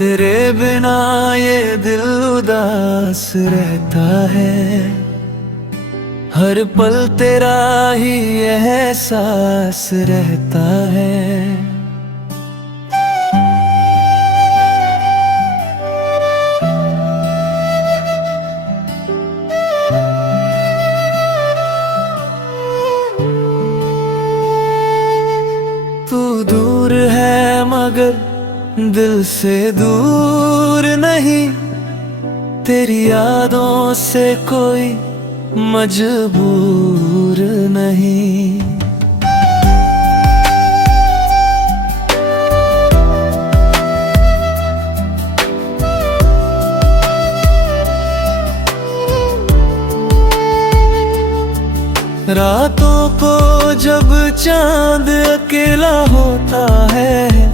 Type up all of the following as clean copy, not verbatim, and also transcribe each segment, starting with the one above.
तेरे बिना ये दिल उदास रहता है, हर पल तेरा ही एहसास रहता है। तू दूर है मगर दिल से दूर नहीं, तेरी यादों से कोई मजबूर नहीं। रातों को जब चांद अकेला होता है,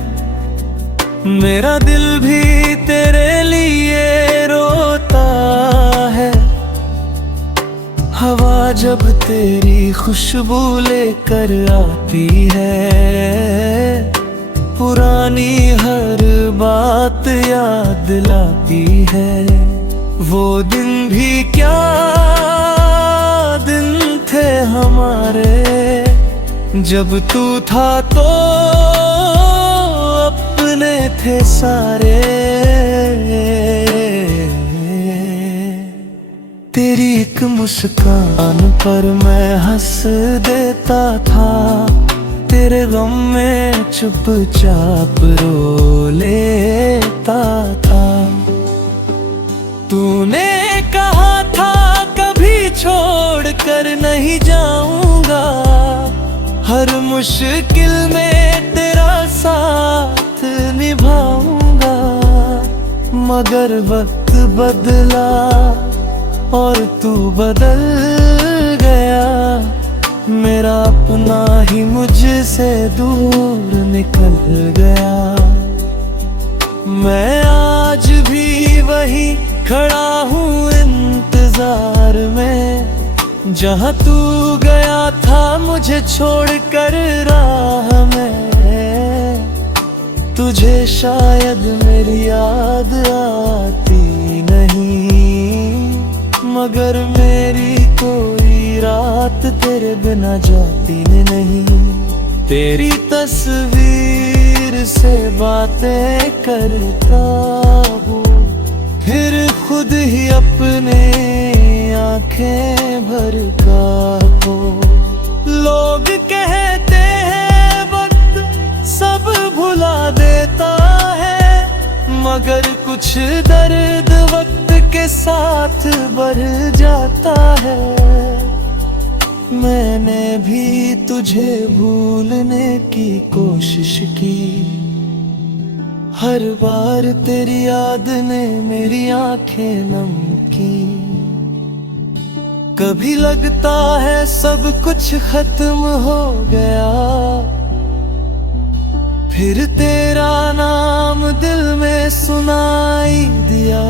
मेरा दिल भी तेरे लिए रोता है। हवा जब तेरी खुशबू लेकर आती है, पुरानी हर बात याद लाती है। वो दिन भी क्या दिन थे हमारे, जब तू था तो अपने थे सारे। तेरी एक मुस्कान पर मैं हंस देता था, तेरे गम में चुपचाप रो लेता था। तूने कहा था कभी छोड़ कर नहीं जाऊंगा, हर मुश्किल में तेरा साथ निभाऊंगा। मगर वक्त बदला और तू बदल गया, मेरा अपना ही मुझसे दूर निकल गया। मैं आज भी वही खड़ा हूँ इंतजार में, जहाँ तू गया था मुझे छोड़कर राह में। तुझे शायद मेरी याद आती नहीं, मगर मेरी कोई रात तेरे बिना जाती नहीं। तेरी तस्वीर से बातें करता हूँ, फिर खुद ही अपने आंखें भरता हूँ। लोग कहते हैं वक्त सब भुला देता है, मगर कुछ दर्द वक्त के साथ बढ़ जाता है। मैंने भी तुझे भूलने की कोशिश की, हर बार तेरी याद ने मेरी आंखें नम की। कभी लगता है सब कुछ खत्म हो गया, फिर तेरा नाम दिल में सुनाई दिया।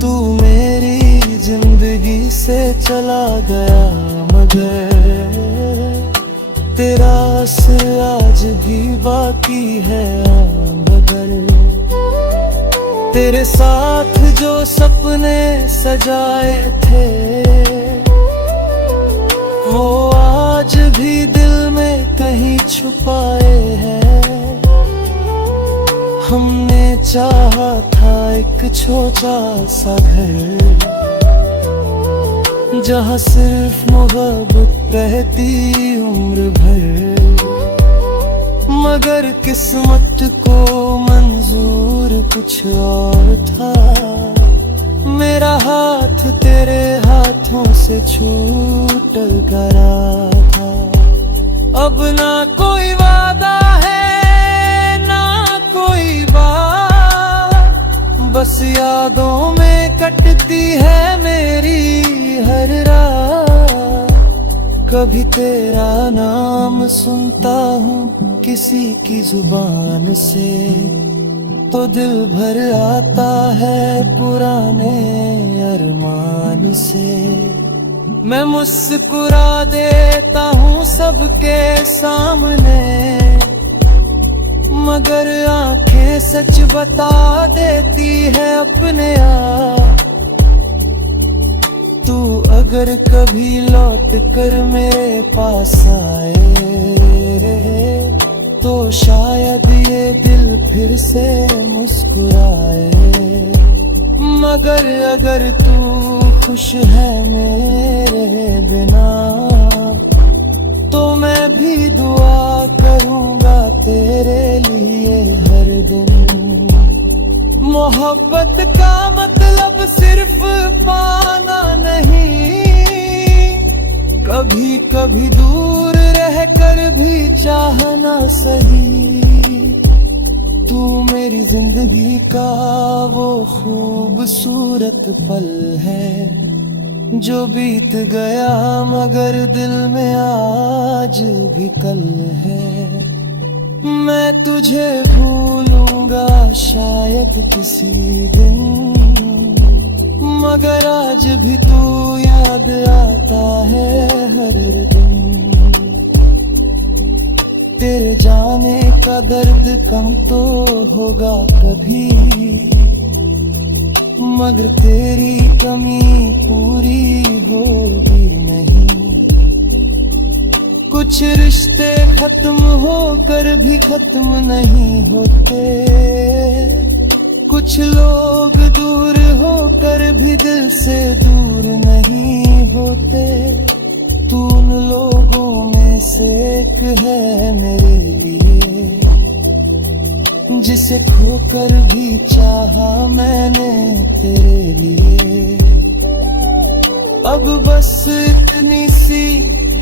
तू मेरी जिंदगी से चला गया, मगर तेरा असर आज भी बाकी है। मगर तेरे साथ जो सपने सजाए थे, वो आज भी दिल में कहीं छुपाए हैं। हमने चाहा था एक छोटा सा घर, जहाँ सिर्फ मोहब्बत रहती उम्र भर। मगर किस्मत को मंजूर कुछ और था, मेरा हाथ तेरे हाथों से छूट गया था। अब ना कोई वादा है ना कोई बात, बस यादों में कटती है मेरी हर रात। कभी तेरा नाम सुनता हूँ किसी की जुबान से, तो दिल भर आता है पुराने अरमान से। मैं मुस्कुरा देता हूँ सबके सामने, मगर आंखें सच बता देती है अपने आप। तू अगर कभी लौट कर मेरे पास आए तो शायद ये दिल फिर से मुस्कुराए। मगर अगर तू खुश है मेरे बिना तो मैं भी दुआ करूंगा तेरे लिए हर दिन। मोहब्बत का मतलब सिर्फ पाना नहीं, कभी कभी दूर रह कर भी चाहना सही। तू मेरी जिंदगी का वो खूबसूरत पल है जो बीत गया मगर दिल में आज भी कल है। मैं तुझे भूलूंगा शायद किसी दिन, मगर आज भी तू याद आता है हर दिन। तेरे जाने का दर्द कम तो होगा कभी, मगर तेरी कमी पूरी होगी नहीं। कुछ रिश्ते खत्म होकर भी खत्म नहीं होते, कुछ लोग दूर होकर भी दिल से दूर नहीं होते। तू उन लोगों में से एक है मेरे लिए, जिसे खोकर भी चाहा मैंने तेरे लिए। अब बस इतनी सी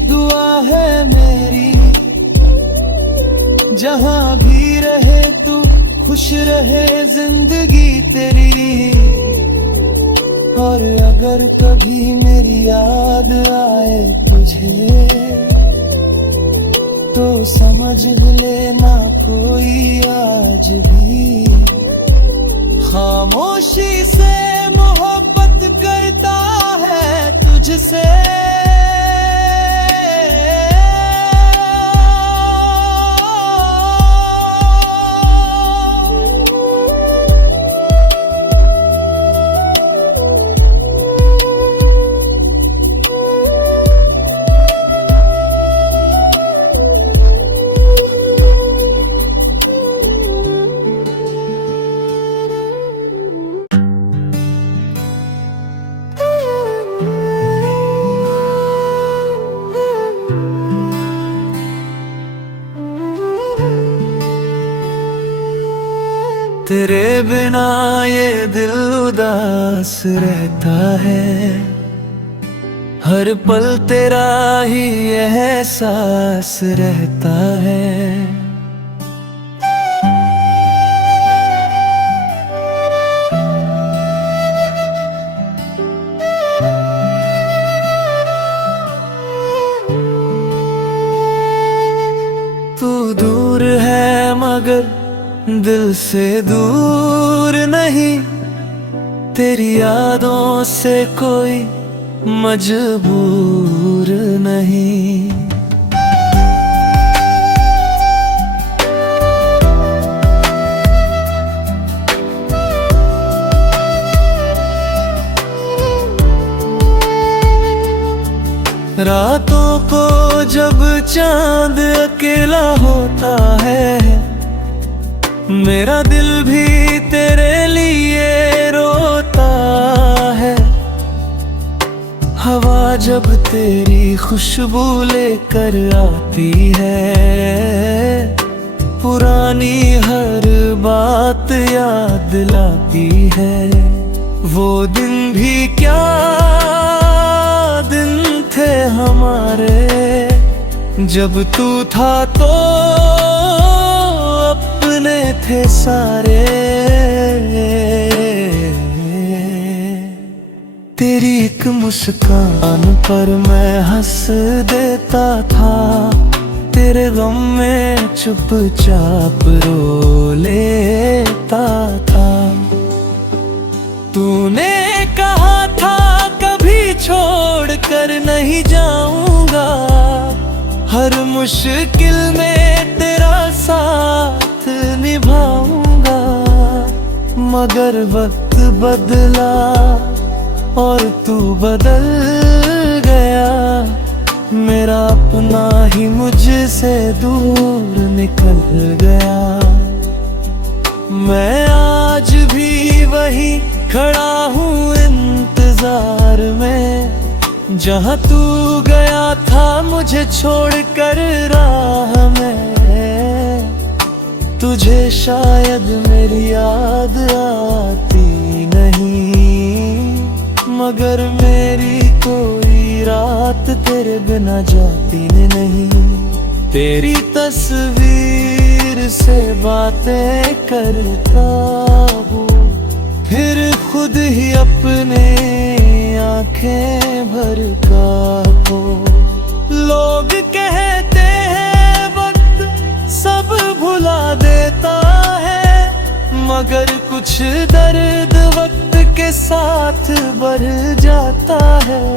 दुआ है मेरी, जहां भी रहे तू खुश रहे जिंदगी तेरी। और अगर कभी मेरी याद आए तुझे तो समझ लेना कोई आज भी खामोशी से मोहब्बत करता है तुझसे। तेरे बिना ये दिल उदास रहता है, हर पल तेरा ही एहसास रहता है। तू दूर है मगर दिल से दूर नहीं, तेरी यादों से कोई मजबूर नहीं। रातों को जब चांद अकेला होता है, मेरा दिल भी तेरे लिए रोता है। हवा जब तेरी खुशबू लेकर आती है, पुरानी हर बात याद लाती है। वो दिन भी क्या दिन थे हमारे, जब तू था तो अपने थे सारे। तेरी एक मुस्कान पर मैं हंस देता था, तेरे गम में चुपचाप रो लेता था। तूने कहा था कभी छोड़ कर नहीं जाऊंगा, हर मुश्किल में तेरा साथ निभाऊंगा। मगर वक्त बदला और तू बदल गया, मेरा अपना ही मुझसे दूर निकल गया। मैं आज भी वही खड़ा हूँ इंतजार में, जहाँ तू गया था मुझे छोड़कर राह में। तुझे शायद मेरी याद आती नहीं, मगर मेरी कोई रात तेरे बिना जाती नहीं। तेरी तस्वीर से बातें करता हूँ, फिर खुद ही अपने आंखें भरता हूँ। लोग कहते हैं वक्त सब भुला देता है, मगर कुछ दर्द वक्त के साथ बढ़ जाता है।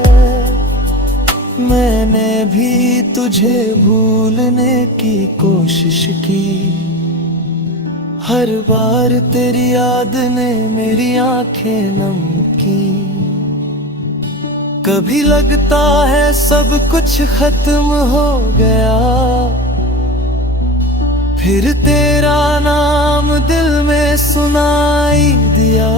मैंने भी तुझे भूलने की कोशिश की, हर बार तेरी याद ने मेरी आंखें नम की। कभी लगता है सब कुछ खत्म हो गया, फिर तेरा नाम दिल में सुनाई दिया।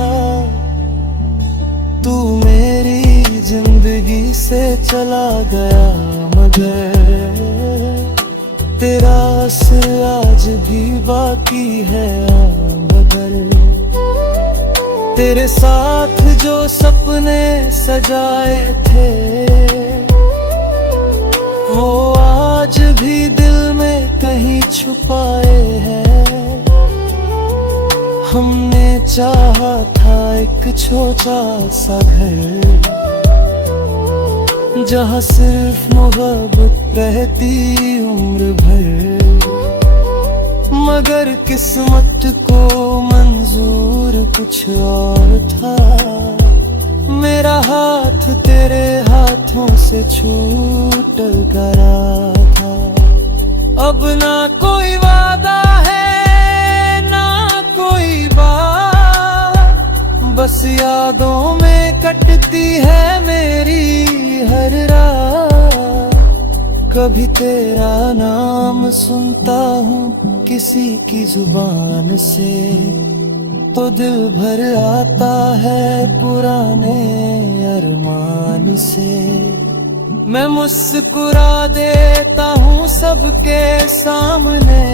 तू मेरी जिंदगी से चला गया, मगर तेरा असर आज भी बाकी है। मगर तेरे साथ जो सपने सजाए थे, वो आज भी दिल में कहीं छुपाए हैं। हमने चाहा था एक छोटा सा घर, जहाँ सिर्फ मोहब्बत रहती उम्र भर। मगर किस्मत को मंजूर कुछ और था, मेरा हाथ तेरे हाथों से छूट गया था। अब ना कोई वादा है ना कोई बात, बस यादों में कटती है मेरी हर रात। कभी तेरा नाम सुनता हूँ किसी की जुबान से, तो दिल भर आता है पुराने अरमान से। मैं मुस्कुरा देता हूँ सबके सामने,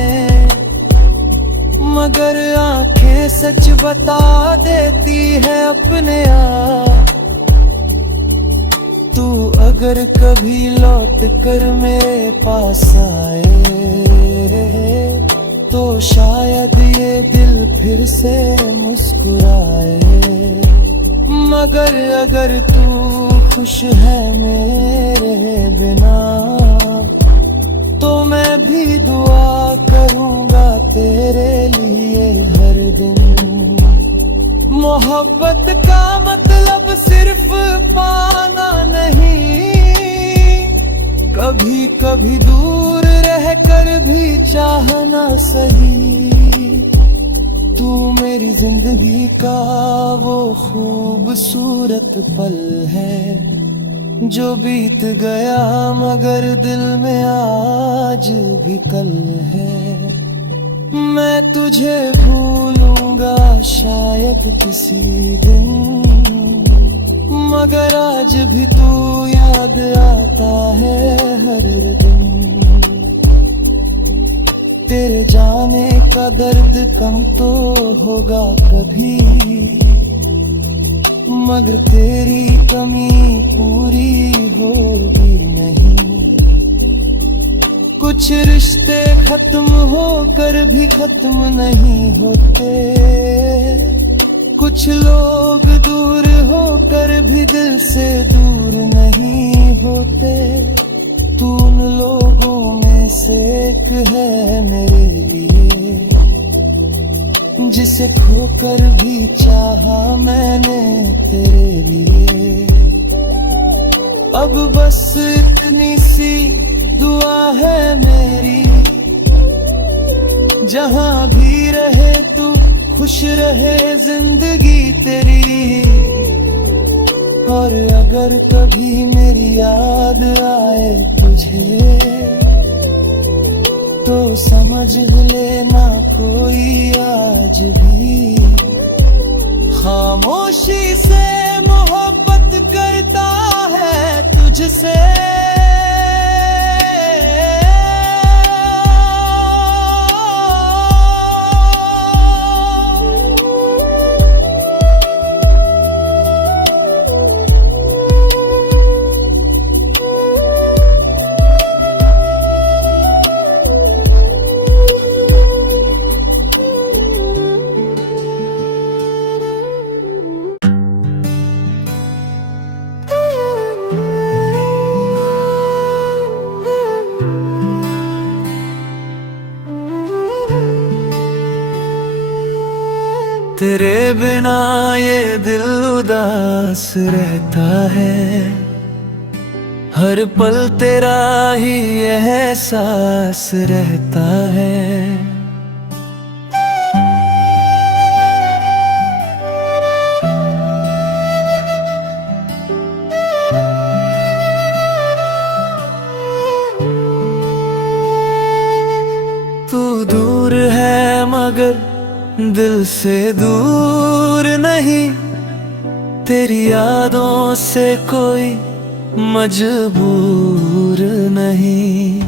मगर आंखें सच बता देती है अपने आप। तू अगर कभी लौट कर मेरे पास आए, तो शायद ये दिल फिर से मुस्कुराए। मगर अगर तू खुश है मेरे बिना, तो मैं भी दुआ करूँगा तेरे लिए हर दिन। मोहब्बत का मतलब सिर्फ पाना नहीं, कभी कभी दूर रह कर भी चाहना सही। तू मेरी जिंदगी का वो खूबसूरत पल है, जो बीत गया मगर दिल में आज भी कल है। मैं तुझे भूलूंगा शायद किसी दिन, मगर आज भी तू याद आता है हर दिन। तेरे जाने का दर्द कम तो होगा कभी, मगर तेरी कमी पूरी होगी नहीं। कुछ रिश्ते खत्म होकर भी खत्म नहीं होते, कुछ लोग दूर होकर भी दिल से दूर नहीं होते। तू उन लोगों में से एक है मेरे लिए, जिसे खोकर भी चाहा मैंने तेरे लिए। अब बस इतनी सी दुआ है मेरी, जहाँ भी रहे तू, खुश रहे जिंदगी तेरी। और अगर कभी मेरी याद आए तुझे, तो समझ लेना कोई आज भी खामोशी से मोहब्बत करता है तुझसे। तेरे बिना ये दिल उदास रहता है, हर पल तेरा ही एहसास रहता है। तू दूर है मगर दिल से दूर नहीं, तेरी यादों से कोई मजबूर नहीं।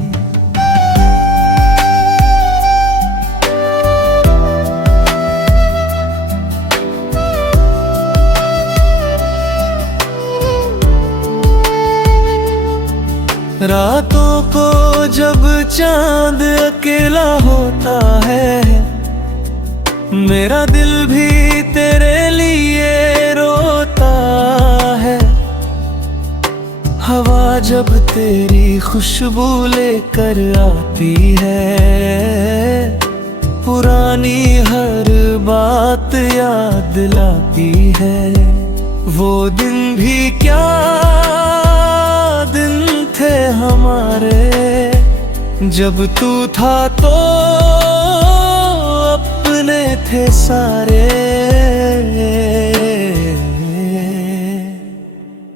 रातों को जब चांद अकेला होता है, मेरा दिल भी तेरे लिए रोता है। हवा जब तेरी खुशबू लेकर आती है, पुरानी हर बात याद लाती है। वो दिन भी क्या दिन थे हमारे, जब तू था तो थे सारे।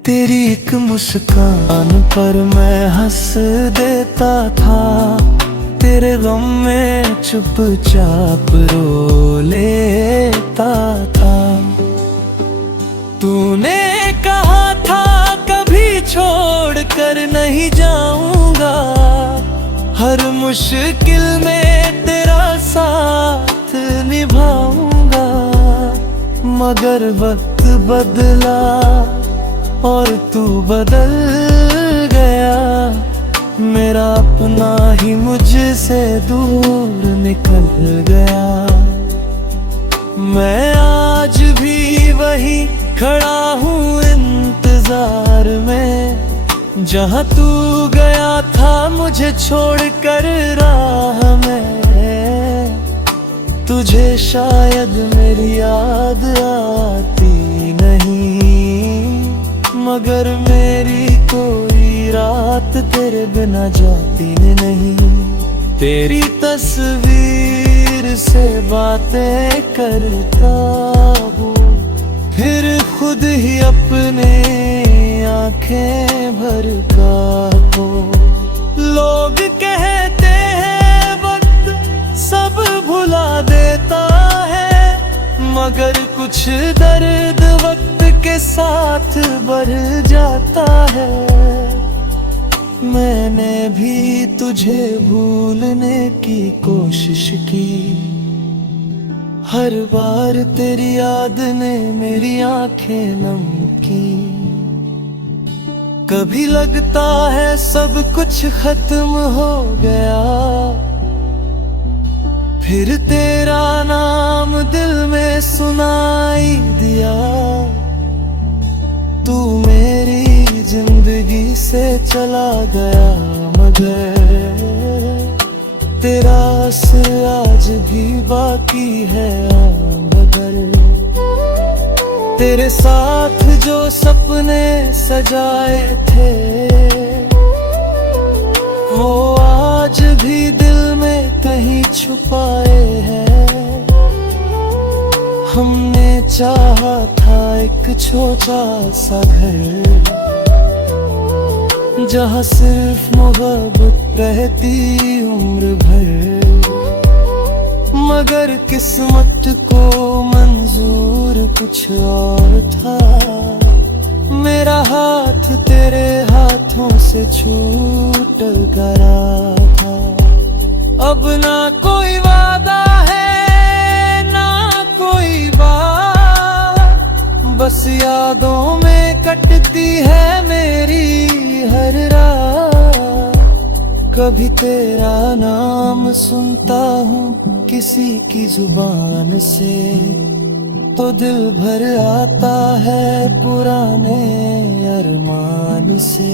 तेरी एक मुस्कान पर मैं हंस देता था, तेरे गम में चुपचाप रो लेता था। तूने कहा था कभी छोड़ कर नहीं जाऊंगा, हर मुश्किल में तेरा साथ निभाऊंगा। मगर वक्त बदला और तू बदल गया, मेरा अपना ही मुझसे दूर निकल गया। मैं आज भी वही खड़ा हूँ इंतजार में, जहाँ तू गया था मुझे छोड़कर राह में। तुझे शायद मेरी याद आती नहीं, मगर मेरी कोई रात तेरे बिना जाती नहीं। तेरी तस्वीर से बातें करता हूँ, फिर खुद ही अपने आंखें भरता हूँ। लोग कहते हैं वक्त सब भुला देता है, मगर कुछ दर्द वक्त के साथ बढ़ जाता है। मैंने भी तुझे भूलने की कोशिश की, हर बार तेरी याद ने मेरी आंखें नम की। कभी लगता है सब कुछ खत्म हो गया, फिर तेरा नाम दिल में सुनाई दिया। तू मेरी जिंदगी से चला गया, मगर तेरा असर आज भी बाकी है। मगर तेरे साथ जो सपने सजाए थे, वो आज भी दिल में कहीं छुपाए हैं। हमने चाहा था एक छोटा सा घर, जहाँ सिर्फ मोहब्बत रहती उम्र भर। मगर किस्मत को मंजूर कुछ और था, मेरा हाथ तेरे हाथों से छूट गया था। अब ना कोई वादा है ना कोई बात, बस यादों में कटती है मेरी हर रात। कभी तेरा नाम सुनता हूँ किसी की जुबान से, तो दिल भर आता है पुराने अरमान से।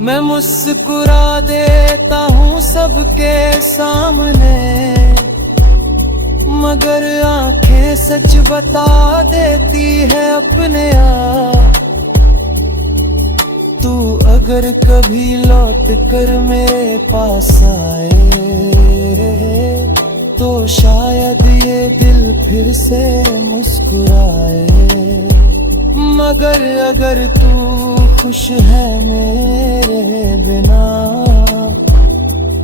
मैं मुस्कुरा देता हूँ सबके सामने, मगर आंखें सच बता देती है अपने आप। तू अगर कभी लौट कर मेरे पास आए, तो शायद ये दिल फिर से मुस्कुराए। मगर अगर तू खुश है मेरे बिना,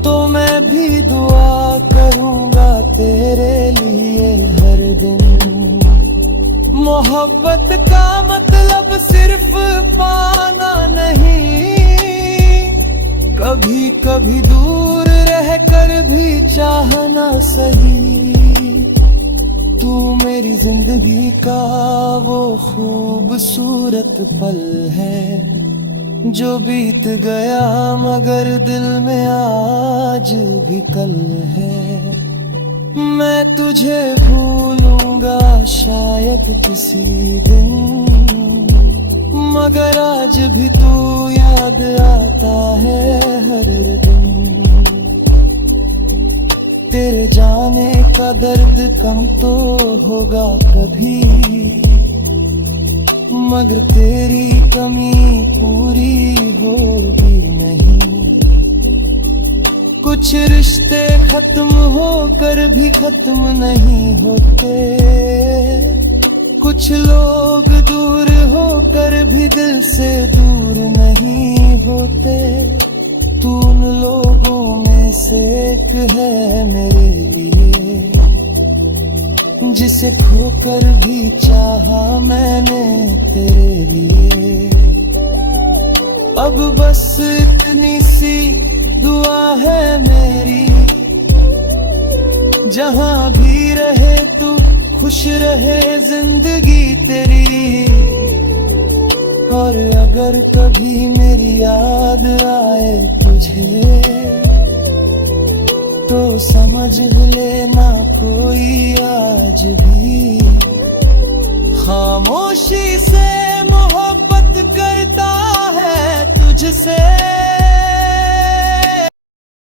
तो मैं भी दुआ करूँगा तेरे लिए हर दिन। मोहब्बत का मतलब सिर्फ पाना नहीं, कभी कभी दूर रह कर भी चाहना सही। तू मेरी जिंदगी का वो खूबसूरत पल है, जो बीत गया मगर दिल में आज भी कल है। मैं तुझे भूलूंगा शायद किसी दिन, मगर आज भी तू याद आता है हर दिन। तेरे जाने का दर्द कम तो होगा कभी, मगर तेरी कमी पूरी होगी नहीं। कुछ रिश्ते खत्म होकर भी खत्म नहीं होते, कुछ लोग दूर होकर भी दिल से दूर नहीं होते। तू उन लोगों में से एक है मेरे लिए, जिसे खोकर भी चाहा मैंने तेरे लिए। अब बस इतनी सी दुआ है मेरी, जहाँ भी रहे तू खुश रहे जिंदगी तेरी। और अगर कभी मेरी याद आए तुझे, तो समझ लेना कोई आज भी खामोशी से मोहब्बत करता है तुझसे।